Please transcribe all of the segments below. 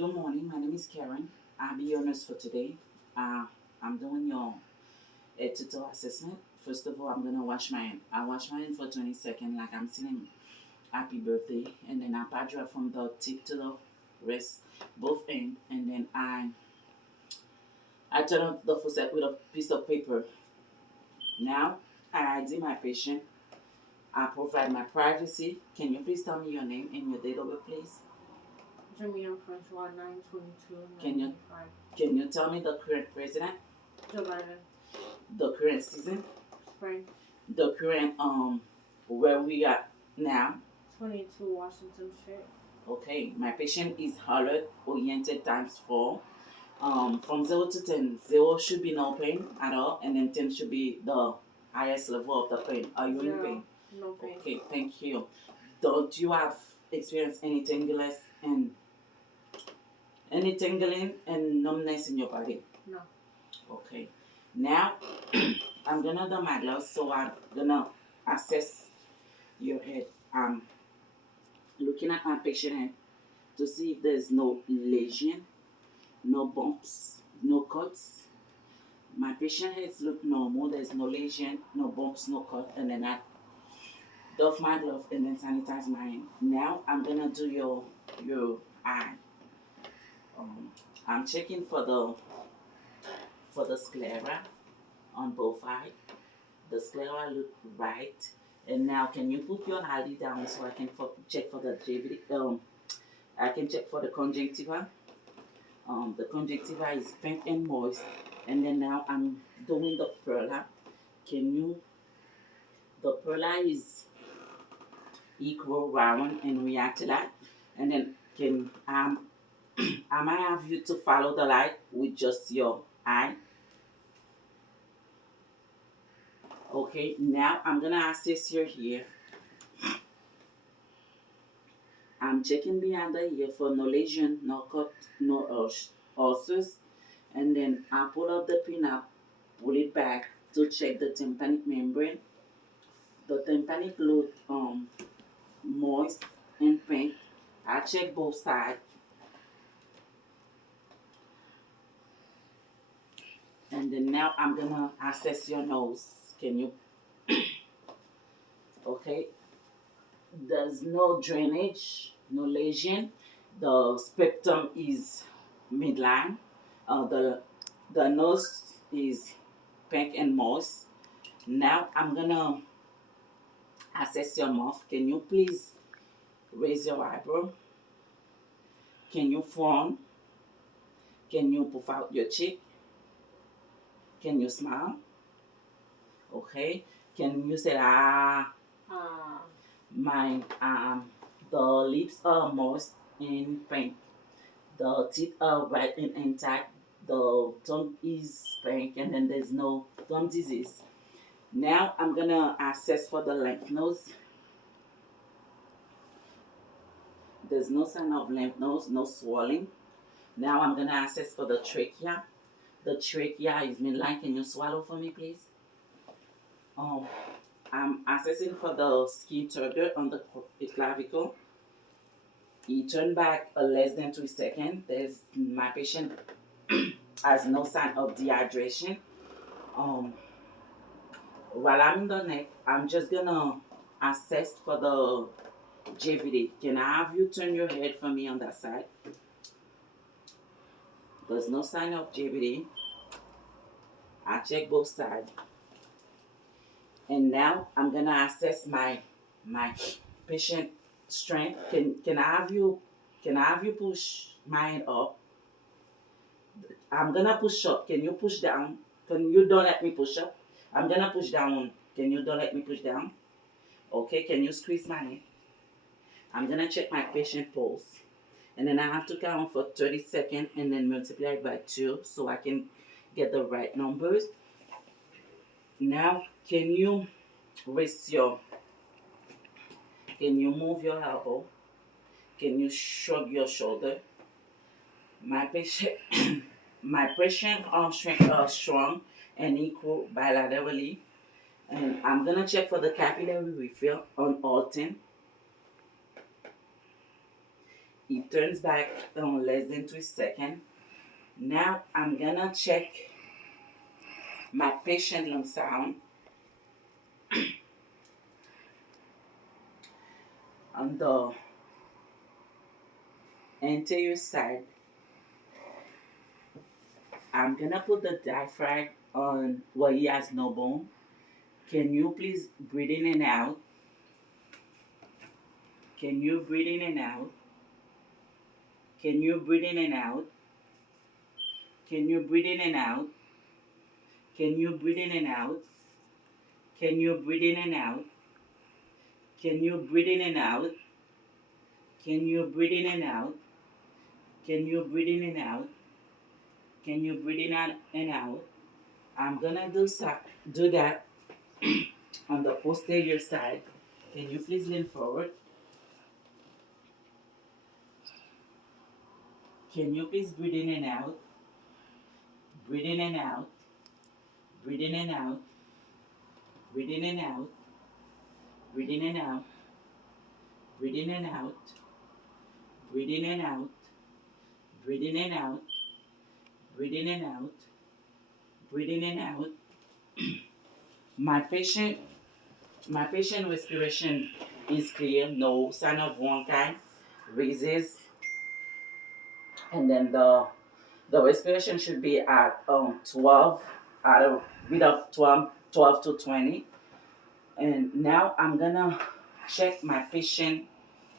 Good morning. My name is Karen. I'll be your nurse for today. Uh, I'm doing your tutor assessment. First of all, I'm gonna wash my hand. I wash my hand for 20 seconds, like I'm singing happy birthday, and then I pat dry from the tip to the wrist, both end, and then I turn up the faucet with a piece of paper. Now I ID my patient. I provide my privacy. Can you please tell me your name and your date of birth, please? Jamia Francois 922 Can you 95. can you tell me the current president, Joe Biden. the current season, Spring. the current where we are now? 22 Washington Street. Okay, my patient is alert oriented times 4. From 0 to 10, 0 should be no pain at all, and then 10 should be the highest level of the pain. Are you in pain? No pain. Okay, thank you. Don't you have experienced any tingling and numbness in your body? No. Okay. Now I'm gonna do my gloves, so I'm gonna assess your head. I'm looking at my patient head to see if there's no lesion, no bumps, no cuts. My patient heads look normal. There's no lesion, no bumps, no cut, and then I doff my glove and then sanitize my hand. Now I'm gonna do your eye. I'm checking for the sclera on both eyes. The sclera look right. And now can you put your ID down so I can check for the JVD? I can check for the conjunctiva. The conjunctiva is pink and moist. And then now I'm doing the perla. Can you? The perla is equal, round, and react to that. And then can I might have you to follow the light with just your eye. Okay, now I'm gonna assess your ear. I'm checking behind the ear for no lesion, no cut, no ulcers. And then I pull up the pin up, pull it back to check the tympanic membrane. The tympanic look moist and pink. I check both sides. And then now I'm gonna assess your nose. Can you? Okay, there's no drainage, no lesion. The spectrum is midline. The nose is pink and moist. Now I'm gonna assess your mouth. Can you please raise your eyebrow? Can you frown? Can you puff out your cheek? Can you smile? Okay. Can you say Ah. my the lips are moist and pink. The teeth are white and intact. The tongue is pink, and then there's no gum disease. Now I'm gonna assess for the lymph nodes. There's no sign of lymph nodes, no swelling. Now I'm gonna assess for the trachea. The trachea is midline. Can you swallow for me, please? Um, I'm assessing for the skin turgor on the clavicle. He turned back less than 2 seconds. There's my patient has no sign of dehydration. Um, while I'm in the neck, I'm just gonna assess for the JVD. Can I have you turn your head for me on that side? There's no sign of JVD. I check both sides. And now I'm gonna assess my patient strength. Can I have you push mine up? I'm gonna push up. Can you push down? Can you don't let me push up? I'm gonna push down. Can you don't let me push down? Okay, can you squeeze my hand? I'm gonna check my patient pulse. And then I have to count for 30 seconds and then multiply it by 2 so I can get the right numbers. Now, raise your, can you move your elbow? Can you shrug your shoulder? My patient, my patient arm strength are strong and equal bilaterally. And I'm gonna check for the capillary refill on all 10. It turns back in less than 3 seconds. Now I'm gonna check my patient lung sound on the anterior side. I'm gonna put the diaphragm on where he has no bone. Can you please breathe in and out? Can you breathe in and out? Can you breathe in and out? Can you breathe in and out? Can you breathe in and out? Can you breathe in and out? Can you breathe in and out? Can you breathe in and out? Can you breathe in and out? Can you breathe in and out? I'm gonna do that on the posterior side. Can you please lean forward? Can you please breathe in and out? Breathe in and out. Breathe in and out. Breathe in and out. Breathe in and out. Breathe in and out. Breathe in and out. Breathe in and out. Breathe in and out. Breathe in and out. My patient respiration is clear, no sign of bronchi, raises, and then the respiration should be at 12 at a rate of 12 to 20. And now I'm gonna check my patient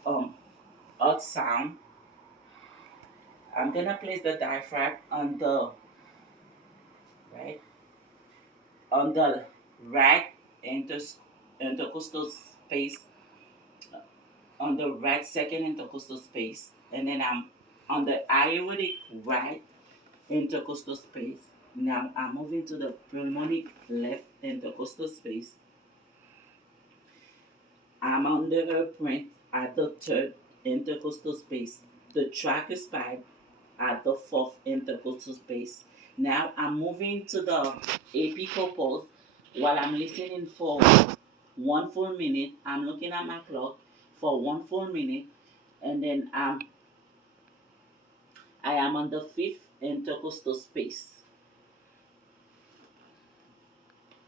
heart sound. I'm gonna place the diaphragm right on the right intercostal space, on the right second intercostal space, and then I'm on the aortic right intercostal space. Now I'm moving to the pulmonic left intercostal space. I'm on the air print at the third intercostal space, the tricuspid at the fourth intercostal space. Now I'm moving to the apical pulse while I'm listening for 1 full minute. I'm looking at my clock for 1 full minute, and then I am on the fifth intercostal space.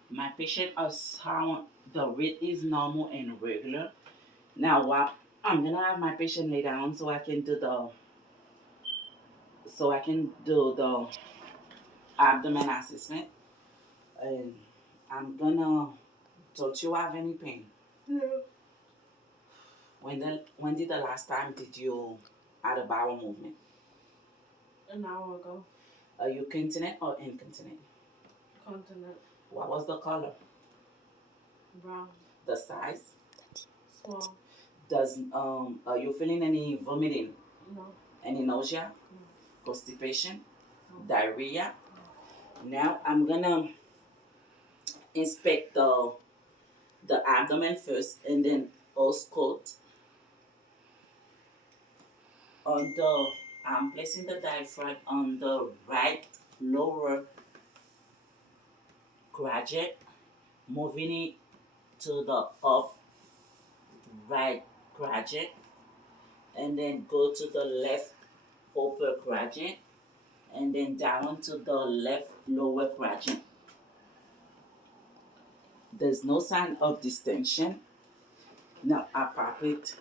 My patient sound, the rate is normal and regular. Now what I'm gonna have my patient lay down so I can do the abdomen assessment, and I'm gonna. Don't you have any pain? Yeah. When did the last time did you had a bowel movement? An hour ago. Are you continent or incontinent? Continent. What was the color? Brown. The size? Small. Are you feeling any vomiting? No. Any nausea? No. Constipation? No. Diarrhea? Now I'm gonna inspect the abdomen first, and then auscultate on the. I'm placing the diaphragm on the right lower quadrant, moving it to the up right quadrant, and then go to the left upper quadrant, and then down to the left lower quadrant. There's no sign of distension. Now I palpate.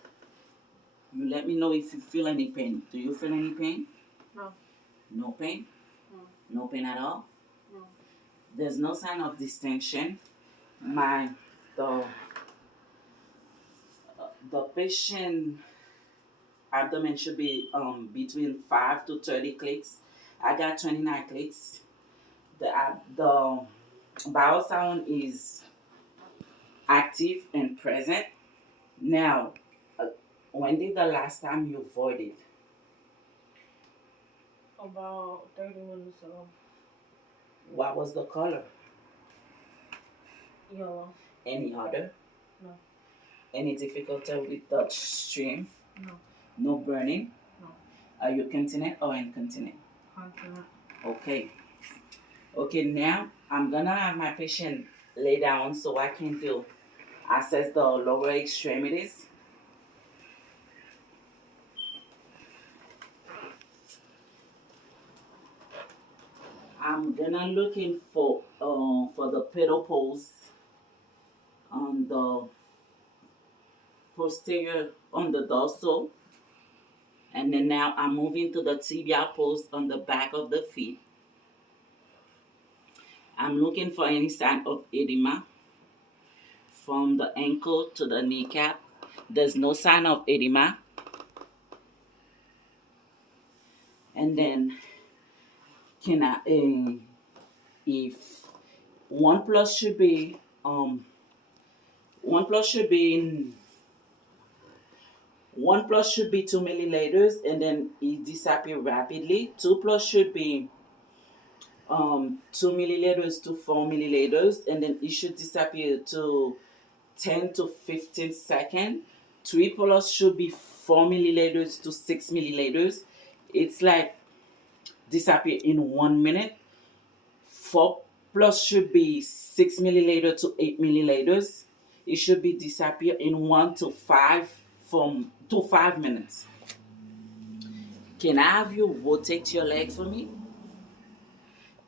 You let me know if you feel any pain. Do you feel any pain? No. No pain? No. No pain at all? No. There's no sign of distension. The patient abdomen should be between 5 to 30 clicks. I got 29 clicks. The bowel sound is active and present. Now, when did the last time you voided? About 30 minutes ago. What was the color? Yellow. Any other? No. Any difficulty with the stream? No. No burning? No. Are you continent or incontinent? Continent. Okay. Okay, now I'm gonna have my patient lay down so I can assess the lower extremities. I'm gonna looking for the pedal pose on the posterior on the dorsal, and then now I'm moving to the tibial pose on the back of the feet. I'm looking for any sign of edema from the ankle to the kneecap. There's no sign of edema. And then can I if one plus should be one plus should be in 2 milliliters, and then it disappear rapidly. 2 plus should be 2 milliliters to 4 milliliters, and then it should disappear to 10 to 15 seconds. 3 plus should be 4 milliliters to 6 milliliters. It's like disappear in 1 minute. 4 plus should be 6 milliliters to 8 milliliters. It should be disappear in 1 to 5 minutes. Can I have you rotate your leg for me?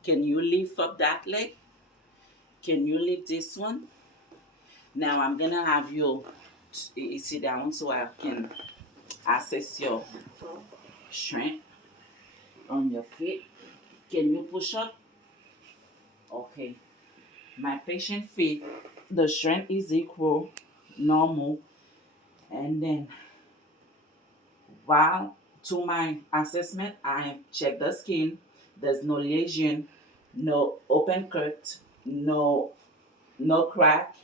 Can you lift up that leg? Can you lift this one? Now I'm gonna have you sit down so I can assess your strength on your feet. Can you push up? Okay. My patient feet, the strength is equal, normal, and then while to my assessment, I check the skin. There's no lesion, no open cut, no crack,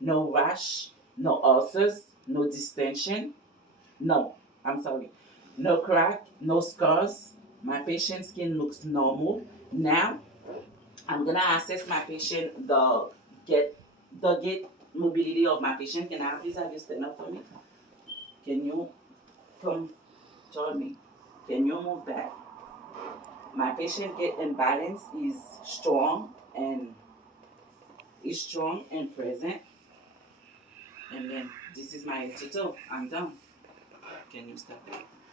no rash, no ulcers, no distension. No, I'm sorry. No crack, no scars. My patient's skin looks normal. Now I'm gonna assess my patient get the gait mobility of my patient. Can I please have you stand up for me? Can you come toward me? Can you move back? My patient gait imbalance and is strong and present. And then this is my tutorial. I'm done. Can you stop?